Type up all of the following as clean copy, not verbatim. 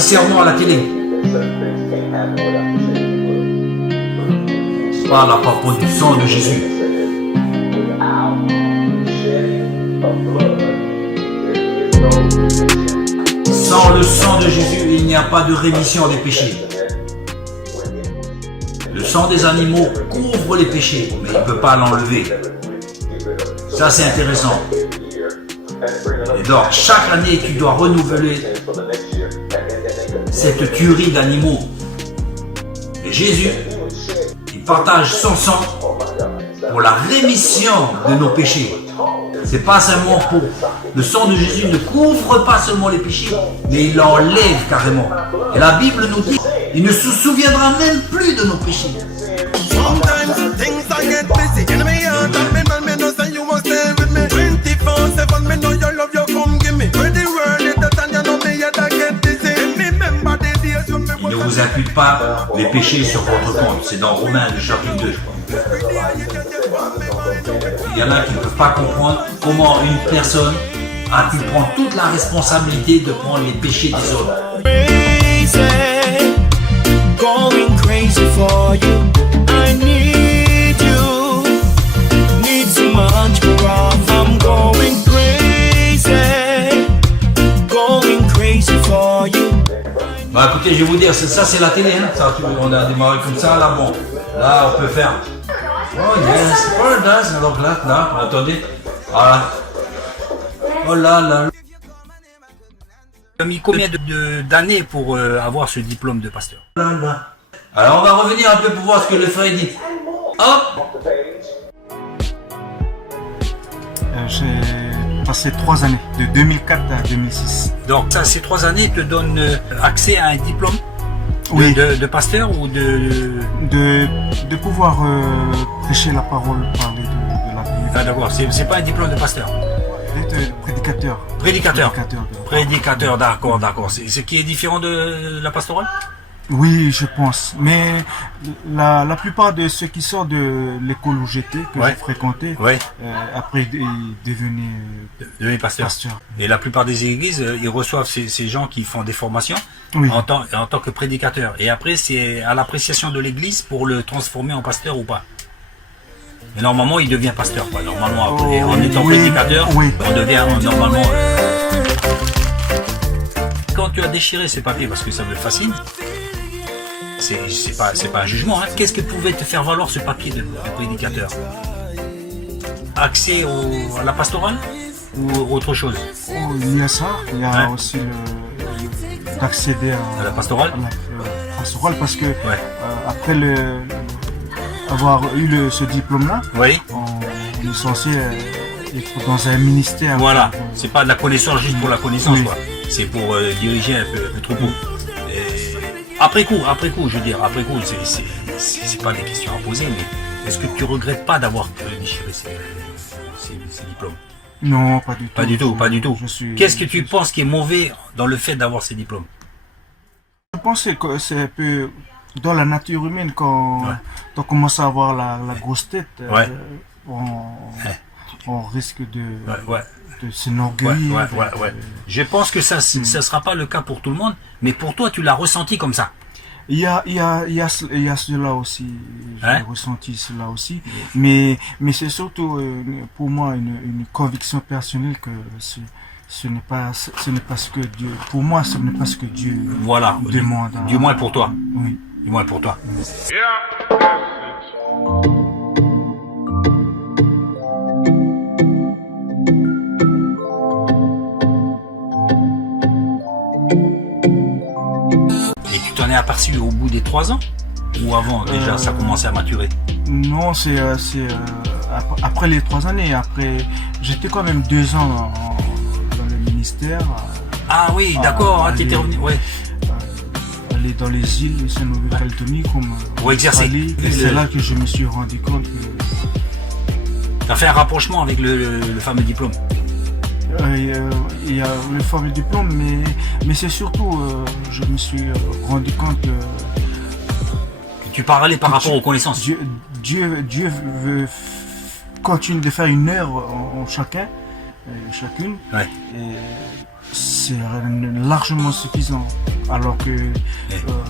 sermons à la télé. Parle à propos du sang de Jésus. Sans le sang de Jésus, il n'y a pas de rémission des péchés. Le sang des animaux couvre les péchés, mais il ne peut pas l'enlever. Ça, c'est intéressant. Et donc, chaque année, tu dois renouveler cette tuerie d'animaux. Et Jésus, il partage son sang pour la rémission de nos péchés. C'est pas seulement pour... Le sang de Jésus ne couvre pas seulement les péchés, mais il l'enlève carrément. Et la Bible nous dit, il ne se souviendra même plus de nos péchés. Il ne vous impute pas les péchés sur votre compte. C'est dans Romains, le chapitre 2, je crois. Il y en a qui ne peuvent pas comprendre comment une personne a pu prendre toute la responsabilité de prendre les péchés des autres. Going crazy for you. I need you. Need so much more. I'm going crazy. Going crazy for you. Bah écoutez, je vais vous dire, ça c'est la télé, hein. Ça, on a démarré comme ça, là bon. Là on peut faire. Oh yes, paradise. Donc là, attendez. Voilà. Oh là là. Tu as mis combien d'années pour avoir ce diplôme de pasteur? Là, là. Alors on va revenir un peu pour voir ce que le frère dit. Hop. J'ai passé 3 années, de 2004 à 2006. Donc ça, ces 3 années te donnent accès à un diplôme oui. de pasteur ou de pouvoir prêcher la parole, parler de la vie. Ah d'accord, c'est pas un diplôme de pasteur. Prédicateur. Prédicateur, d'accord. C'est ce qui est différent de la pastorale? Oui, je pense. Mais la plupart de ceux qui sortent de l'école où j'étais, que j'ai fréquenté, après ils devenaient pasteurs. Et la plupart des églises, ils reçoivent ces gens qui font des formations en tant que prédicateurs. Et après, c'est à l'appréciation de l'église pour le transformer en pasteur ou pas. Mais normalement, il devient pasteur. Quoi. Normalement, après, en étant prédicateur, on devient normalement... Quand tu as déchiré ce papier, parce que ça me fascine, c'est pas un jugement. Hein. Qu'est-ce que pouvait te faire valoir ce papier de prédicateur? Accès à la pastorale ou autre chose? Il y a ça. Il y a aussi d'accéder à la pastorale. Pastorale parce que après avoir eu ce diplôme-là, on est censé être dans un ministère. Voilà, c'est pas de la connaissance juste pour la connaissance, quoi. C'est pour diriger un peu le troupeau. Après coup, je veux dire, c'est pas des questions à poser, mais est-ce que tu regrettes pas d'avoir déchiré ces diplômes? Non, pas du tout. Pas du tout. Qu'est-ce que tu penses qui est mauvais dans le fait d'avoir ces diplômes? Je pense que c'est un peu dans la nature humaine quand on commence à avoir la grosse tête. On risque de s'enorgueillir. Je pense que ça ne sera pas le cas pour tout le monde, mais pour toi, tu l'as ressenti comme ça. Il y a cela aussi, j'ai ressenti cela aussi, mais c'est surtout pour moi une conviction personnelle que ce n'est pas ce que Dieu, pour moi, ce n'est pas ce que Dieu demande. Du moins pour toi. Oui. Du moins pour toi. On est aperçu au bout des 3 ans ou avant déjà ça commençait à maturer? Non, c'est après les 3 années. Après, j'étais quand même 2 ans dans le ministère. Ah oui, d'accord. Tu étais revenu. Aller dans les îles de Saint-Nouvelle-Calédonie comme pour exercer. C'est là que je me suis rendu compte que. Tu as fait un rapprochement avec le fameux diplôme. Il y a le fameux diplôme, mais c'est surtout, je me suis rendu compte que tu parlais par rapport aux connaissances. Dieu veut continuer de faire une œuvre en chacune. c'est largement suffisant. Alors que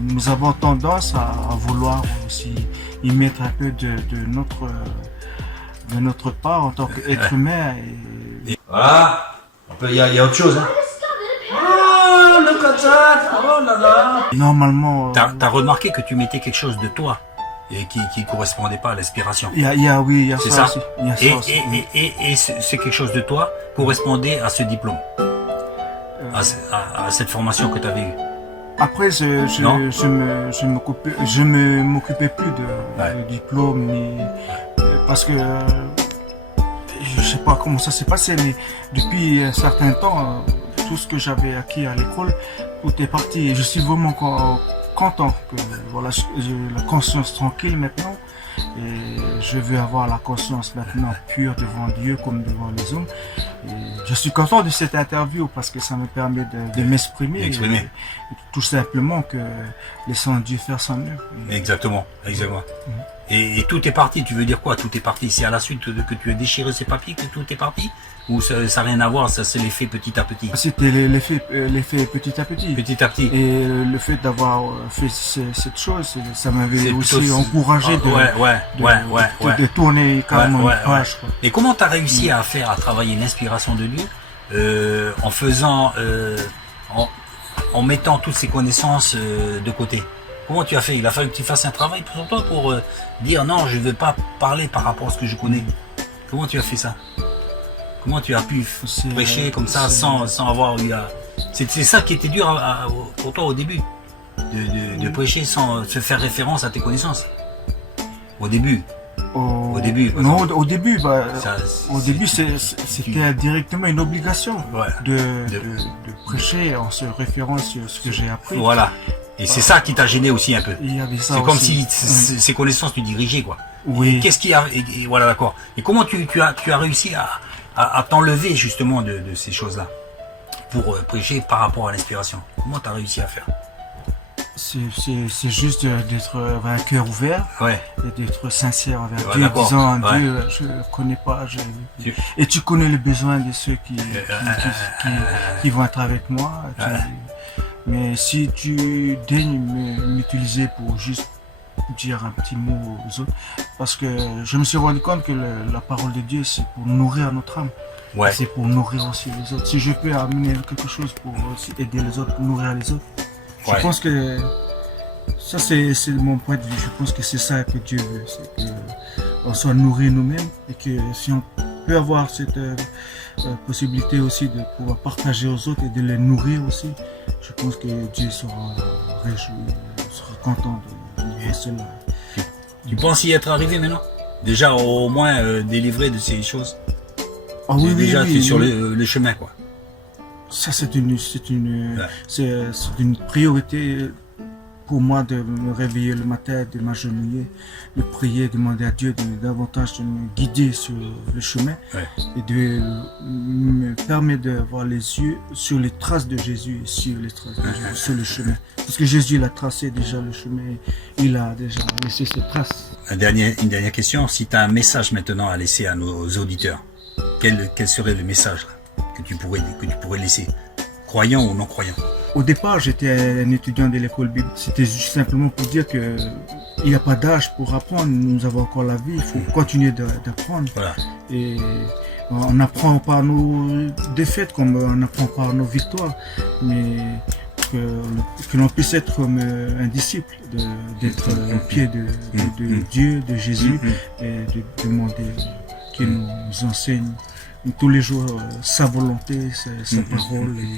nous avons tendance à vouloir aussi y mettre un peu de notre part en tant qu'être humain. Voilà. Il y a autre chose. Hein. Oh, look at that. Oh là là. Normalement... T'as remarqué que tu mettais quelque chose de toi et qui correspondait pas à l'inspiration. Il y a C'est ça ça. aussi. Il y a ça aussi. Et c'est quelque chose de toi correspondait à ce diplôme, à cette formation que tu avais eue. Après, je m'occupais plus de diplôme, parce que je sais pas comment ça s'est passé, mais depuis un certain temps, tout ce que j'avais acquis à l'école, tout est parti. Et je suis vraiment content que voilà, j'ai la conscience tranquille maintenant. Et je veux avoir la conscience maintenant pure devant Dieu comme devant les hommes. Et je suis content de cette interview parce que ça me permet de m'exprimer. Et tout simplement que laissons Dieu faire son œuvre. Exactement. Et tout est parti, tu veux dire quoi? Tout est parti, c'est à la suite que tu as déchiré ces papiers que tout est parti? Ou ça n'a rien à voir, ça c'est l'effet petit à petit? C'était l'effet petit à petit. Petit à petit. Et le fait d'avoir fait cette chose, ça m'avait aussi encouragé de tourner carrément une page. Et comment tu as réussi à travailler l'inspiration de Dieu en faisant, en mettant toutes ces connaissances de côté? Comment tu as fait? Il a fallu que tu fasses un travail pour toi pour dire non, je ne veux pas parler par rapport à ce que je connais. Comment tu as fait ça? Comment tu as pu prêcher comme ça sans avoir eu à... C'est ça qui était dur pour toi au début, de prêcher sans se faire référence à tes connaissances. Au début. Au début. Non, au début, c'était directement une obligation de prêcher en se référant sur ce que j'ai appris. Voilà. Et c'est ça qui t'a gêné aussi un peu. C'est comme si ces connaissances tu dirigeais quoi. Oui. Et qu'est-ce qui a... Et voilà, d'accord. Et comment tu as réussi à t'enlever justement de ces choses-là pour prêcher par rapport à l'inspiration? Comment tu as réussi à faire? C'est juste d'être avec un cœur ouvert et d'être sincère avec Dieu, disant Dieu, je ne connais pas, et tu connais les besoins de ceux qui vont être avec moi. Mais si tu daignes m'utiliser pour juste dire un petit mot aux autres, parce que je me suis rendu compte que la parole de Dieu, c'est pour nourrir notre âme. C'est pour nourrir aussi les autres. Si je peux amener quelque chose pour aussi aider les autres, nourrir les autres, je pense que ça c'est mon point de vue. Je pense que c'est ça que Dieu veut, c'est qu'on soit nourris nous-mêmes et que si on peut avoir cette possibilité aussi de pouvoir partager aux autres et de les nourrir aussi, je pense que Dieu sera réjoui, sera content de cela. Tu penses y être arrivé maintenant? Déjà au moins délivré de ces choses? Déjà tu es sur le chemin quoi. Ça c'est une priorité pour moi de me réveiller le matin, de m'agenouiller, de prier, demander à Dieu davantage de me guider sur le chemin et de me permettre d'avoir les yeux sur les traces de Jésus et sur le chemin. Parce que Jésus il a tracé déjà le chemin, il a déjà laissé ses traces. Une dernière question, si tu as un message maintenant à laisser à nos auditeurs, quel serait le message là, que tu pourrais laisser, croyant ou non croyant? Au départ, j'étais un étudiant de l'école biblique. C'était juste simplement pour dire que il n'y a pas d'âge pour apprendre. Nous avons encore la vie. Il faut continuer d'apprendre. Et on apprend par nos défaites comme on apprend par nos victoires. Mais que l'on puisse être comme un disciple, d'être au pied de Dieu, de Jésus, et de demander qu'il nous enseigne tous les jours sa volonté, sa parole, et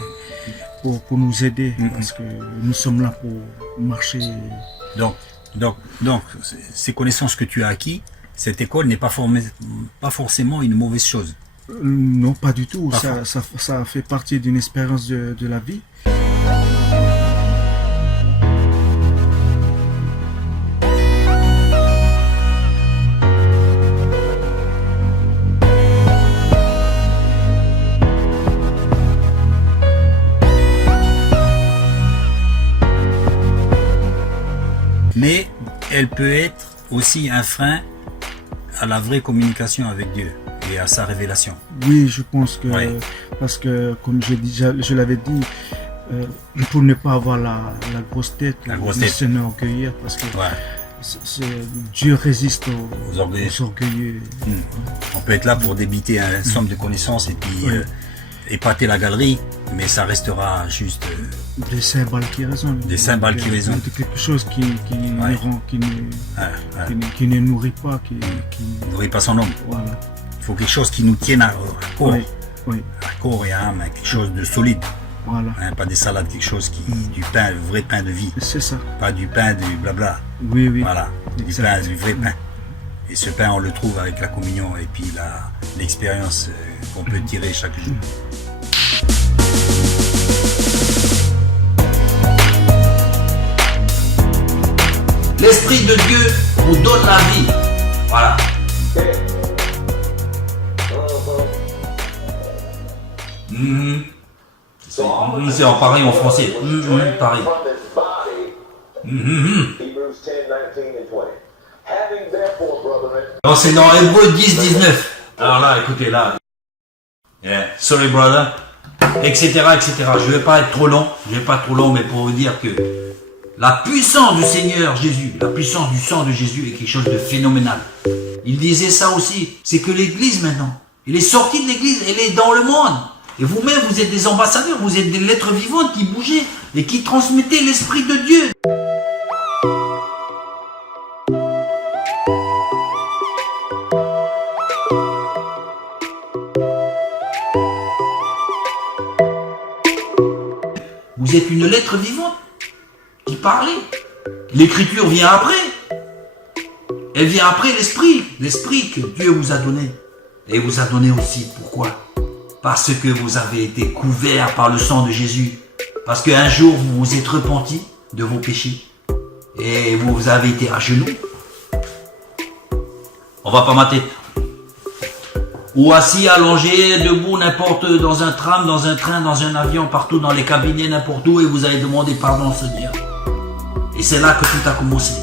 pour nous aider, parce que nous sommes là pour marcher. Donc, ces connaissances que tu as acquis, cette école n'est pas forcément une mauvaise chose. Non, pas du tout. Ça fait partie d'une expérience de la vie. Mais elle peut être aussi un frein à la vraie communication avec Dieu et à sa révélation. Oui, je pense que parce que, comme je l'avais dit, pour ne pas avoir la grosse tête, grosse ne tête. s'enorgueillir, parce que Ouais. Dieu résiste Aux orgueilleux. aux orgueilleux. On peut être là pour débiter un somme de connaissances et puis Oui. épater la galerie, mais ça restera juste Des cymbales qui résonnent. Des cymbales qui résonnent. De quelque chose qui ouais, ne nourrit pas, qui nourrit pas son homme. voilà. Il faut quelque chose qui nous tienne à corps, Oui, oui, à corps et à âme, hein, quelque chose de solide. voilà. Hein, pas des salades, quelque chose qui, du pain, le vrai pain de vie, C'est ça. pas du pain du blabla. Oui, oui. Voilà, Exact. du pain, du vrai pain. Et ce pain, on le trouve avec la communion et puis l'expérience qu'on peut tirer chaque jour. L'Esprit de Dieu vous donne la vie. Voilà. Mhm. C'est en pareil en français. Pareil. Non, c'est dans Hébreux 10-19. Alors là, écoutez, là. Yeah. Sorry, brother. Etc., etc. Je vais pas être trop long. Mais pour vous dire que la puissance du Seigneur Jésus, la puissance du sang de Jésus est quelque chose de phénoménal. Il disait ça aussi. C'est que l'Église maintenant, elle est sortie de l'Église, elle est dans le monde. Et vous-même, vous êtes des ambassadeurs, vous êtes des lettres vivantes qui bougeaient et qui transmettaient l'Esprit de Dieu. Vous êtes une lettre vivante qui parlait. L'écriture vient après. Elle vient après l'esprit. L'esprit que Dieu vous a donné. Et vous a donné aussi. Pourquoi? Parce que vous avez été couverts par le sang de Jésus. Parce qu'un jour vous vous êtes repentis de vos péchés. Et vous avez été à genoux. On va pas mater. Ou assis, allongé, debout, n'importe, dans un tram, dans un train, dans un avion, partout, dans les cabinets, n'importe où, et vous avez demandé pardon au Seigneur. Et c'est là que tout a commencé.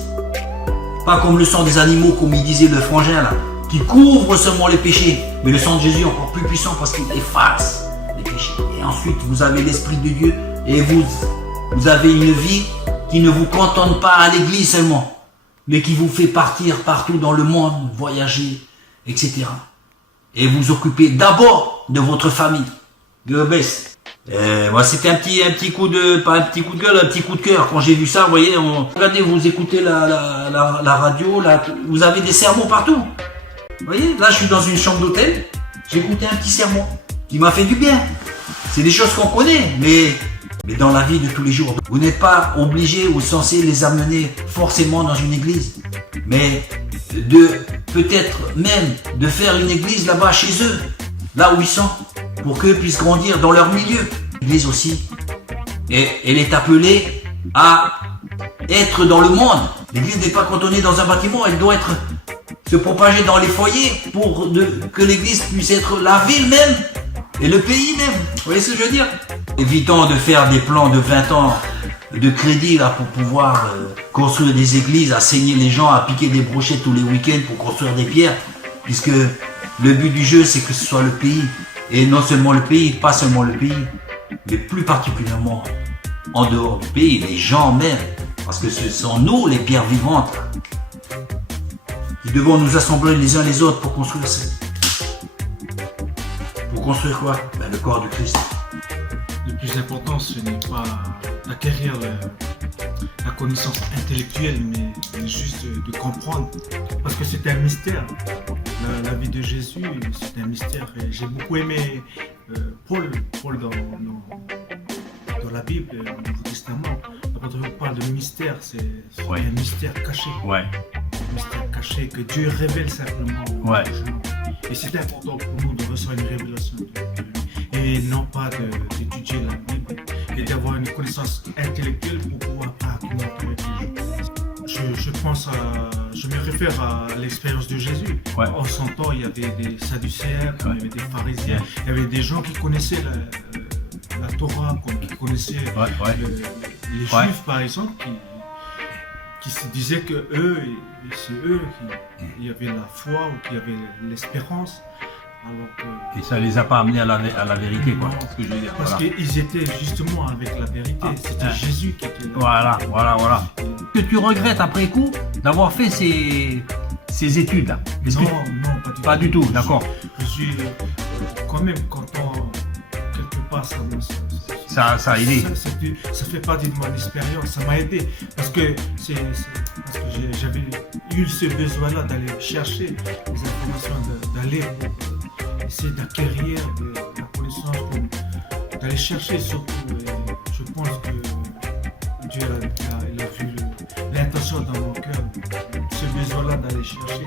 Pas comme le sang des animaux, comme il disait le frangin là, qui couvre seulement les péchés. Mais le sang de Jésus est encore plus puissant parce qu'il efface les péchés. Et ensuite, vous avez l'Esprit de Dieu et vous avez une vie qui ne vous cantonne pas à l'église seulement, mais qui vous fait partir partout dans le monde, voyager, etc. Et vous occupez d'abord de votre famille. Goebbels. Moi, c'était un petit coup de, pas un petit coup de gueule, un petit coup de cœur. Quand j'ai vu ça, vous voyez, regardez, vous écoutez la radio, là, vous avez des sermons partout. Vous voyez, là, je suis dans une chambre d'hôtel, j'ai écouté un petit sermon qui m'a fait du bien. C'est des choses qu'on connaît, mais dans la vie de tous les jours. Vous n'êtes pas obligé ou censé les amener forcément dans une église, mais peut-être même de faire une église là-bas chez eux, là où ils sont, pour qu'eux puissent grandir dans leur milieu. L'église aussi, et elle est appelée à être dans le monde. L'église n'est pas cantonnée dans un bâtiment, elle doit se propager dans les foyers pour que l'église puisse être la ville même et le pays même. Vous voyez ce que je veux dire? Évitons de faire des plans de 20 ans de crédit là pour pouvoir construire des églises, à saigner les gens, à piquer des brochettes tous les week-ends pour construire des pierres, puisque le but du jeu c'est que ce soit le pays, et non seulement le pays, pas seulement le pays, mais plus particulièrement en dehors du pays, les gens même, parce que ce sont nous les pierres vivantes qui devons nous assembler les uns les autres pour construire ça. Pour construire quoi? Le corps du Christ. Le plus important, ce n'est pas d'acquérir la connaissance intellectuelle, mais juste de comprendre. Parce que c'est un mystère. La vie de Jésus, c'est un mystère. Et j'ai beaucoup aimé Paul dans la Bible, dans le Nouveau Testament. Quand on parle de mystère, c'est Ouais. un mystère caché. Ouais. Un mystère caché que Dieu révèle simplement aux Ouais. gens. Et c'est important pour nous de recevoir une révélation de Dieu. Et non pas d'étudier la Bible et d'avoir une connaissance intellectuelle pour pouvoir argumenter avec les gens. Je me réfère à l'expérience de Jésus. Ouais. En son temps, il y avait des sadducéens, Ouais. il y avait des pharisiens, Ouais. il y avait des gens qui connaissaient la Torah, qui connaissaient Ouais. les Ouais. Juifs par exemple, qui se disaient que c'est eux qui y avait la foi ou qui avaient l'espérance Alors que, Et ça les a pas amenés à la vérité, quoi. C'est ce que je veux dire. parce Voilà. qu'ils étaient justement avec la vérité. C'était Jésus qui était là. Voilà. Que tu regrettes après coup d'avoir fait ces études-là? Est-ce que- Non, Pas du tout, d'accord. Je suis quand même content, quelque part, ça Ça a aidé. Ça fait partie de mon expérience, ça m'a aidé. Parce que j'avais eu ce besoin-là d'aller chercher les informations, d'aller essayer d'acquérir la connaissance, d'aller chercher surtout. Et je pense que Dieu il a vu l'intention dans mon cœur, ce besoin-là d'aller chercher.